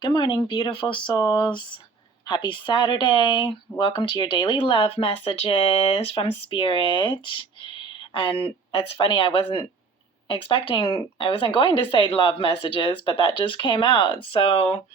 Good morning, beautiful souls. Happy Saturday. Welcome to your daily love messages from Spirit. And it's funny, I wasn't going to say love messages, but that just came out. So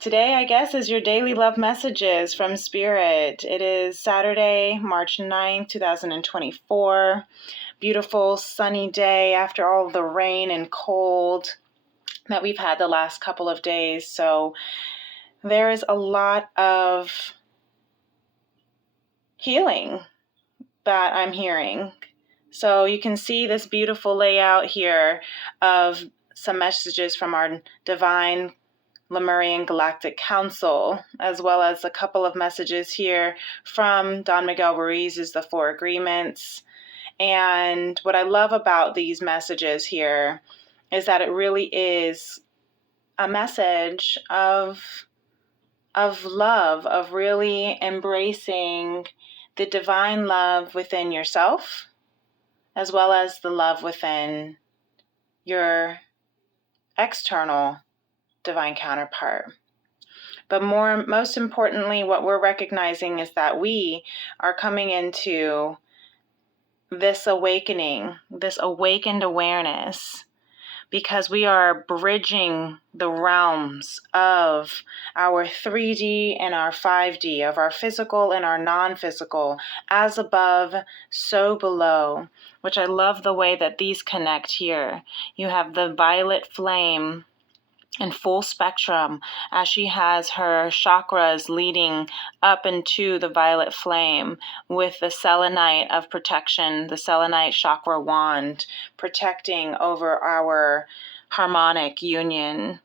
today, I guess, is your daily love messages from Spirit. It is Saturday, March 9th, 2024. Beautiful sunny day after all the rain and cold that we've had the last couple of days. So there is a lot of healing that I'm hearing. So you can see this beautiful layout here of some messages from our Divine Lemurian Galactic Council, as well as a couple of messages here from Don Miguel Ruiz's The Four Agreements. And what I love about these messages here is that it really is a message of love, of really embracing the divine love within yourself, as well as the love within your external divine counterpart. But most importantly, what we're recognizing is that we are coming into this awakening, this awakened awareness, because we are bridging the realms of our 3D and our 5D, of our physical and our non-physical, as above, so below, which I love the way that these connect here. You have the violet flame in full spectrum as she has her chakras leading up into the violet flame with the selenite of protection, the selenite chakra wand protecting over our harmonic union,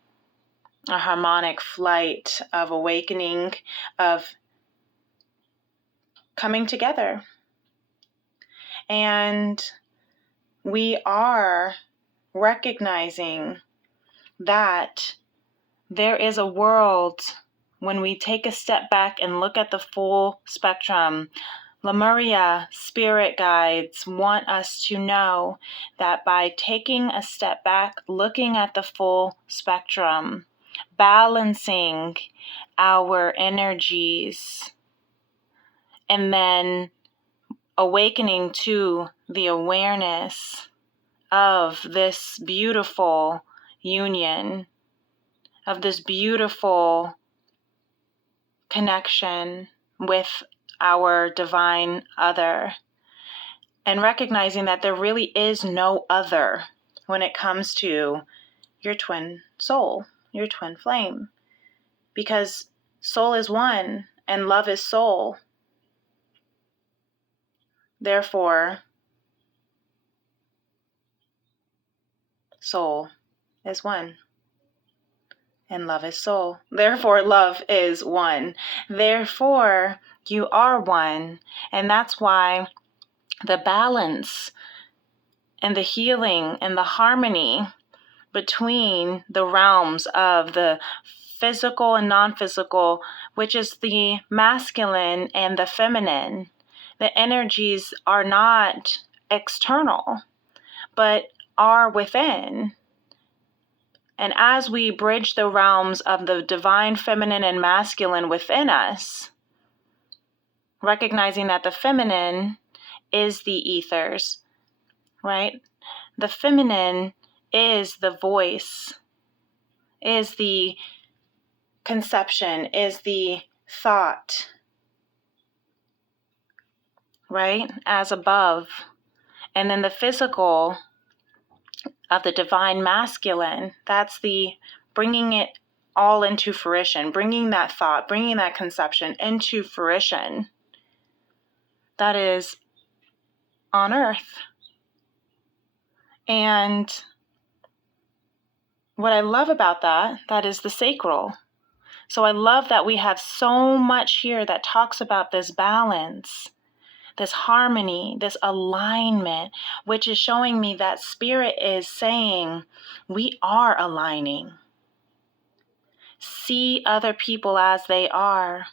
a harmonic flight of awakening, of coming together. And we are recognizing that there is a world when we take a step back and look at the full spectrum. Lemuria spirit guides want us to know that by taking a step back, looking at the full spectrum, balancing our energies, and then awakening to the awareness of this beautiful union, of this beautiful connection with our divine other, and recognizing that there really is no other when it comes to your twin soul, your twin flame, because soul is one and love is soul. Therefore, soul is one. And love is soul. Therefore, love is one. Therefore, you are one. And that's why the balance and the healing and the harmony between the realms of the physical and non-physical, which is the masculine and the feminine, the energies are not external, but are within. And as we bridge the realms of the divine feminine and masculine within us, recognizing that the feminine is the ethers, right? The feminine is the voice, is the conception, is the thought, right? As above. And then the physical of the divine masculine, that's the bringing it all into fruition, bringing that thought, bringing that conception into fruition. That is on earth. And what I love about that is the sacral. So I love that we have so much here that talks about this balance, this harmony, this alignment, which is showing me that Spirit is saying we are aligning. See other people as they are.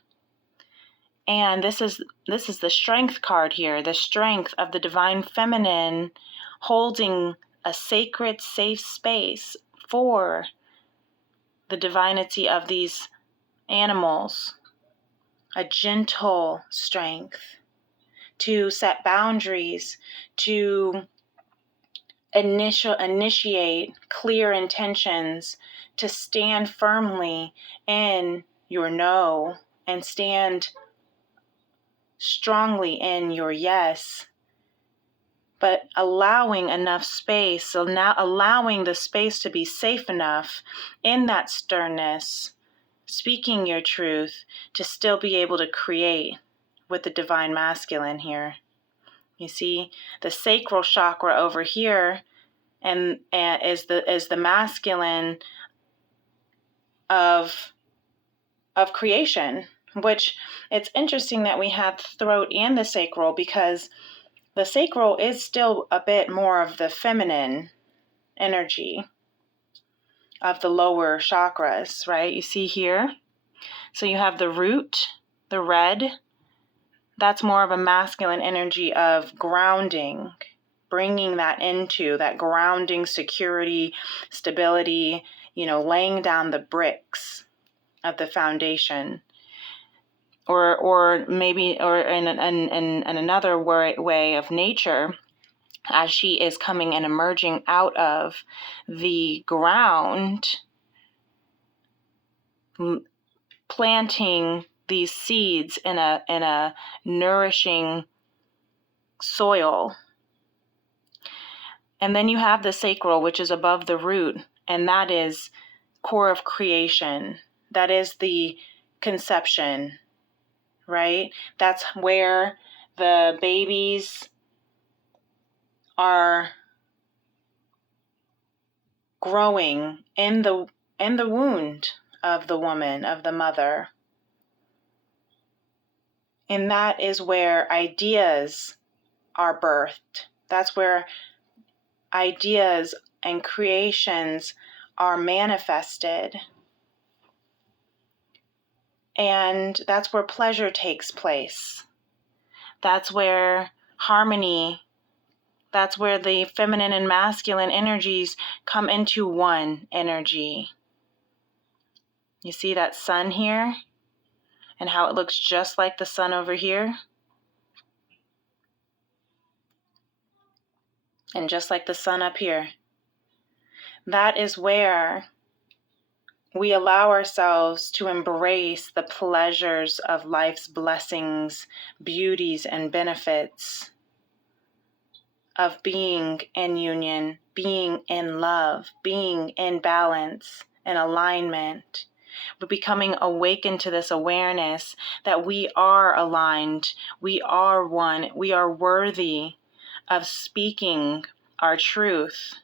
And this is the strength card here, the strength of the divine feminine holding a sacred, safe space for the divinity of these animals, a gentle strength to set boundaries, to initiate clear intentions, to stand firmly in your no and stand strongly in your yes, but allowing enough space, so now allowing the space to be safe enough in that sternness, speaking your truth, to still be able to create with the divine masculine here. You see, the sacral chakra over here and is the masculine of creation, which it's interesting that we have throat and the sacral, because the sacral is still a bit more of the feminine energy of the lower chakras, right? You see here? So you have the root, the red. That's more of a masculine energy of grounding, bringing that into that grounding, security, stability, laying down the bricks of the foundation. Or maybe, or in another way of nature, as she is coming and emerging out of the ground, planting these seeds in a nourishing soil. And then you have the sacral, which is above the root, and that is core of creation. That is the conception, right? That's where the babies are growing in the wound of the woman, of the mother. And that is where ideas are birthed. That's where ideas and creations are manifested. And that's where pleasure takes place. That's where harmony, that's where the feminine and masculine energies come into one energy. You see that sun here and how it looks just like the sun over here? And just like the sun up here. That is where we allow ourselves to embrace the pleasures of life's blessings, beauties, and benefits of being in union, being in love, being in balance and alignment. We're becoming awakened to this awareness that we are aligned, we are one, we are worthy of speaking our truth.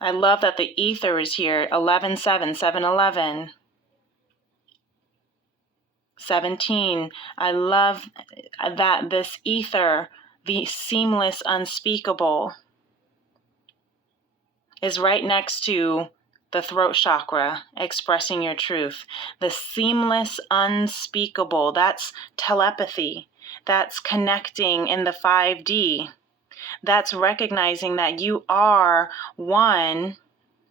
I love that the ether is here, 11-7, 7-11. 17, I love that this ether, the seamless unspeakable, is right next to the throat chakra, expressing your truth. The seamless unspeakable, that's telepathy. That's connecting in the 5D. That's recognizing that you are one,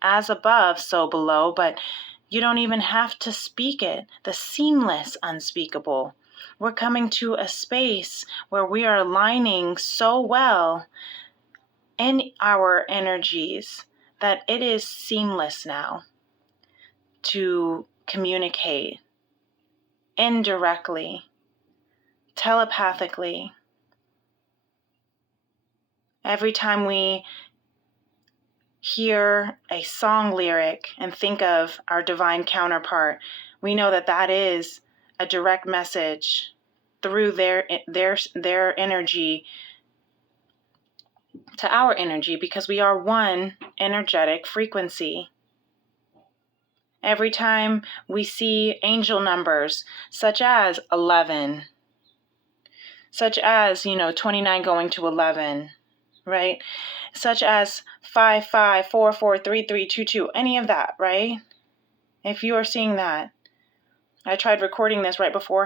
as above, so below, but you don't even have to speak it. The seamless unspeakable. We're coming to a space where we are aligning so well in our energies that it is seamless now to communicate indirectly, telepathically. Every time we hear a song lyric and think of our divine counterpart, we know that that is a direct message through their energy to our energy, because we are one energetic frequency. Every time we see angel numbers such as 11, such as 29 going to 11, right? Such as 55443322, any of that, right? If you are seeing that, I tried recording this right before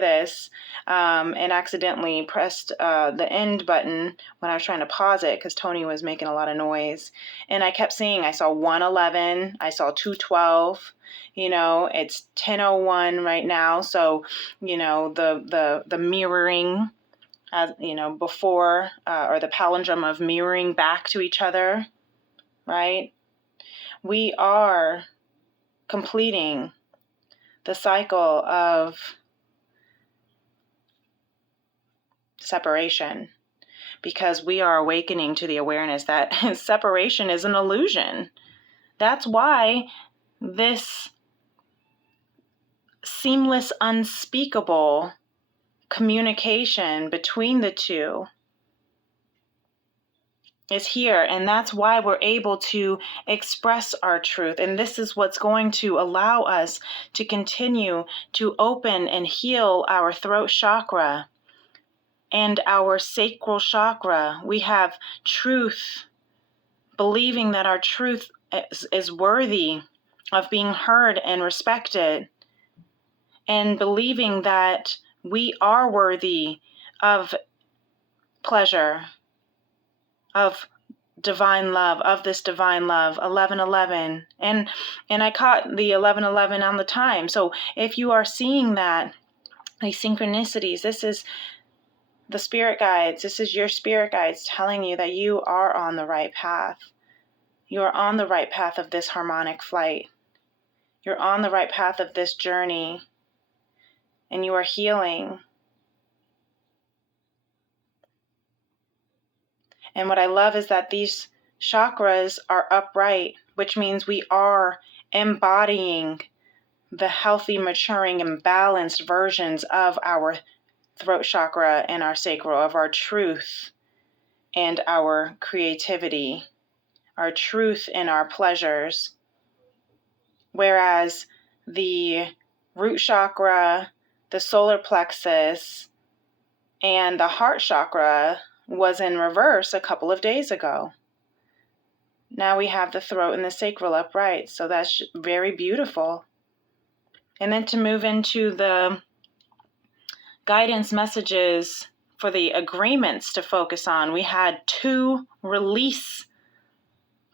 this, and accidentally pressed the end button when I was trying to pause it because Tony was making a lot of noise. And I kept seeing, I saw 111, I saw 212. It's 10:01 right now. So, the mirroring, as before, or the palindrome of mirroring back to each other, right? We are completing the cycle of separation because we are awakening to the awareness that separation is an illusion. That's why this seamless, unspeakable communication between the two is here, and that's why we're able to express our truth. And this is what's going to allow us to continue to open and heal our throat chakra and our sacral chakra. We have truth, believing that our truth is worthy of being heard and respected, and believing that we are worthy of pleasure, of divine love, of this divine love. 11:11, and I caught the 11:11 on the time. So if you are seeing that, these synchronicities, this is the spirit guides. This is your spirit guides telling you that you are on the right path. You are on the right path of this harmonic flight. You're on the right path of this journey, and you are healing. And what I love is that these chakras are upright, which means we are embodying the healthy, maturing, and balanced versions of our throat chakra and our sacral, of our truth and our creativity, our truth and our pleasures. Whereas the root chakra, the solar plexus, and the heart chakra was in reverse a couple of days ago. Now we have the throat and the sacral upright, so that's very beautiful. And then to move into the guidance messages for the agreements to focus on, we had 2 release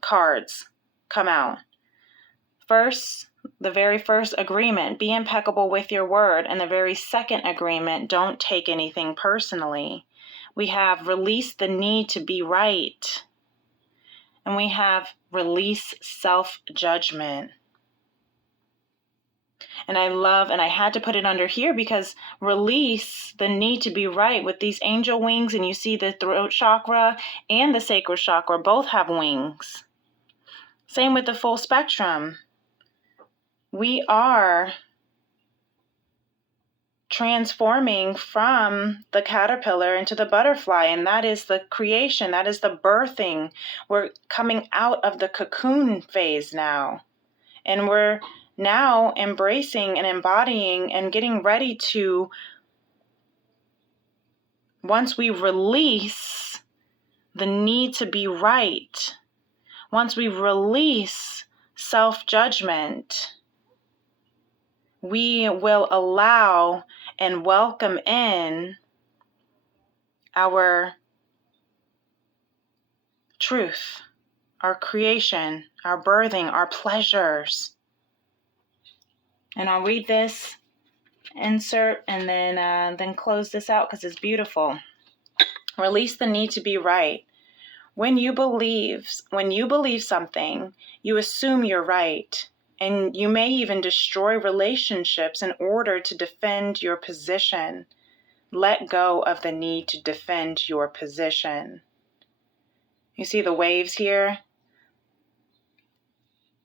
cards come out. First, the very first agreement, be impeccable with your word. And the very second agreement, don't take anything personally. We have release the need to be right. And we have release self-judgment. And I had to put it under here because release the need to be right with these angel wings. And you see the throat chakra and the sacral chakra both have wings. Same with the full spectrum. We are transforming from the caterpillar into the butterfly, and that is the creation, that is the birthing. We're coming out of the cocoon phase now, and we're now embracing and embodying and getting ready to, once we release the need to be right, once we release self-judgment, we will allow and welcome in our truth, our creation, our birthing, our pleasures. And I'll read this insert and then close this out because it's beautiful. Release the need to be right. When you believe something, you assume you're right. And you may even destroy relationships in order to defend your position. Let go of the need to defend your position. You see the waves here?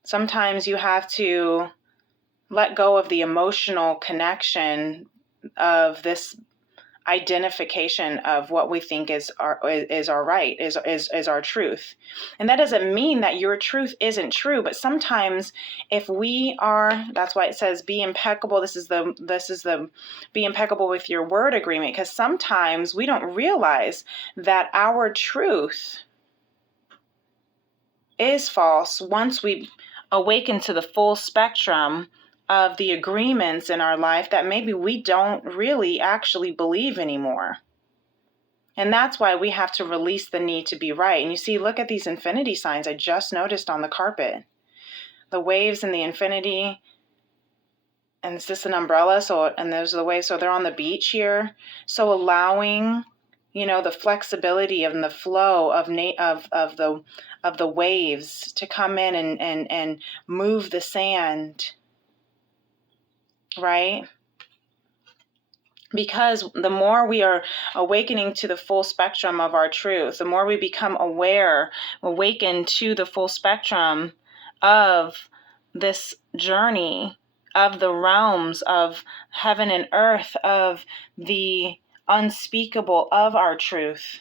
Sometimes you have to let go of the emotional connection of this identification of what we think is our right, is our truth. And that doesn't mean that your truth isn't true, but sometimes if we are, that's why it says be impeccable. This is the be impeccable with your word agreement, because sometimes we don't realize that our truth is false once we awaken to the full spectrum of the agreements in our life that maybe we don't really actually believe anymore. And that's why we have to release the need to be right. And you see, look at these infinity signs I just noticed on the carpet. The waves and the infinity, and it's just an umbrella, and those are the waves, so they're on the beach here. So allowing, the flexibility and the flow of the waves to come in and move the sand, right? Because the more we are awakening to the full spectrum of our truth, the more we become awakened to the full spectrum of this journey, of the realms of heaven and earth, of the unspeakable of our truth.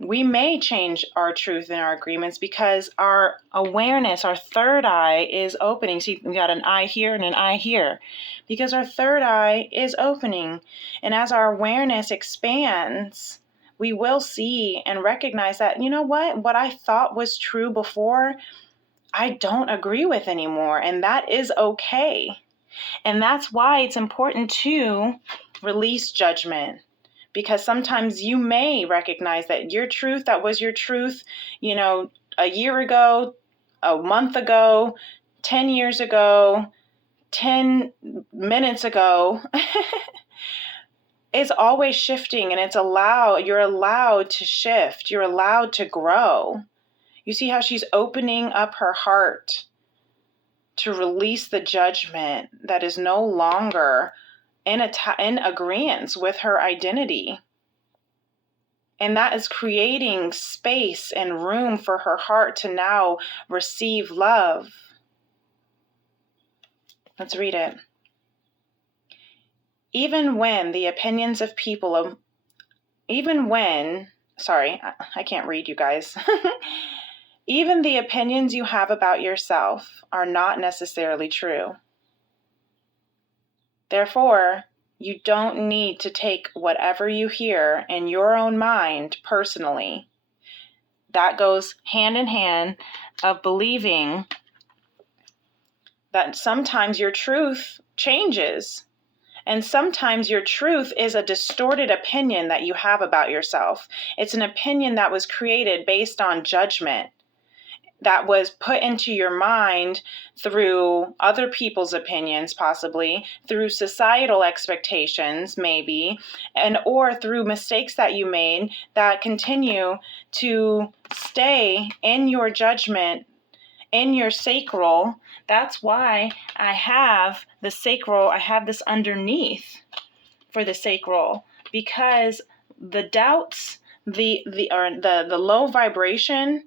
We may change our truth and our agreements because our awareness, our third eye is opening. See, we got an eye here and an eye here because our third eye is opening. And as our awareness expands, we will see and recognize that, what I thought was true before, I don't agree with anymore. And that is okay. And that's why it's important to release judgment. Because sometimes you may recognize that your truth, that was your truth, a year ago, a month ago, 10 years ago, 10 minutes ago, is always shifting, and you're allowed to shift. You're allowed to grow. You see how she's opening up her heart to release the judgment that is no longer in agreement with her identity. And that is creating space and room for her heart to now receive love. Let's read it. Even when the opinions of people, I can't read, you guys. Even the opinions you have about yourself are not necessarily true. Therefore, you don't need to take whatever you hear in your own mind personally. That goes hand in hand of believing that sometimes your truth changes. And sometimes your truth is a distorted opinion that you have about yourself. It's an opinion that was created based on judgment, that was put into your mind through other people's opinions, possibly through societal expectations, maybe, or through mistakes that you made that continue to stay in your judgment, in your sacral. That's why I have the sacral. I have this underneath for the sacral, because the doubts, the low vibration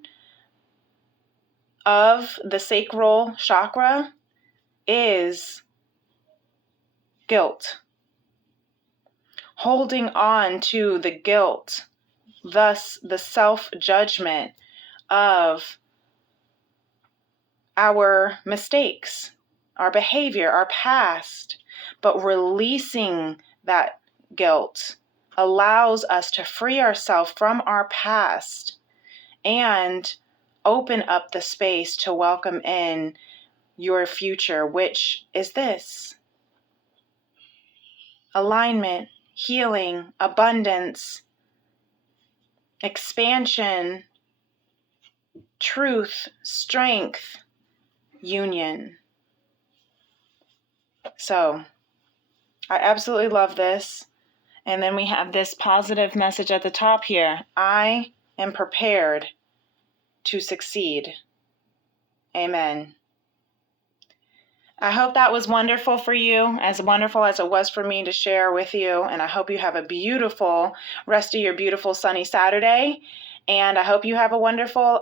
of the sacral chakra is guilt. Holding on to the guilt, thus the self-judgment of our mistakes, our behavior, our past, but releasing that guilt allows us to free ourselves from our past and open up the space to welcome in your future, which is this: alignment, healing, abundance, expansion, truth, strength, union. So I absolutely love this. And then we have this positive message at the top here: I am prepared to succeed. Amen. I hope that was wonderful for you, as wonderful as it was for me to share with you. And I hope you have a beautiful rest of your beautiful sunny Saturday. And I hope you have a wonderful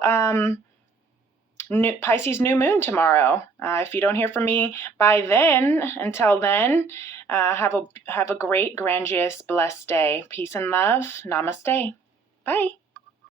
Pisces new moon tomorrow. If you don't hear from me by then, until then, have a great, grandiose, blessed day. Peace and love. Namaste. Bye.